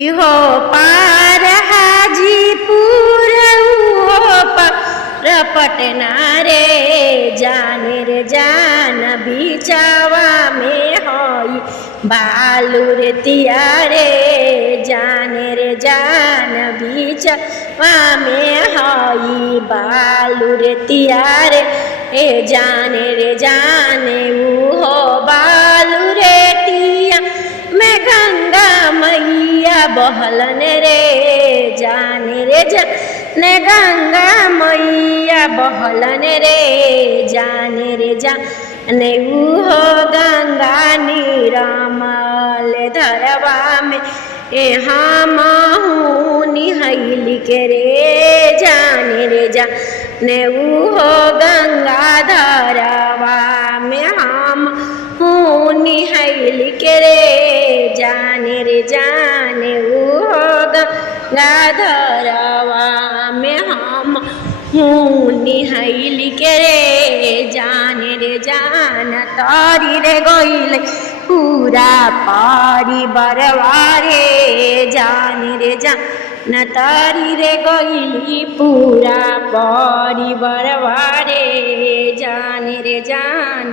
हो पार हाजीपुर हो पार पटना रे जाने रे जान बिचावा में होई बालू रे तिया रे जाने रे जान बिचावा में होई बालू रे तिया रे ए जाने रे जाने हो बालू रे तिया मैं गंगा मैया बहलन रे जाने रे जाने गंगा मैया बहलन रे जाने रे जाने हो गंगा निरामल धरवा में हम निहैली के रे जाने रे जाने हो गंगा धरवा में हम निहैली के रे जाने रे जाने हो गंगा धरवा में हम निहैली के रे जाने रे जान तारी रे गइल पूरा परिवारवा रे जाने रे जान तारी रे गइली पूरा परिवारवा रे जाने रे जान।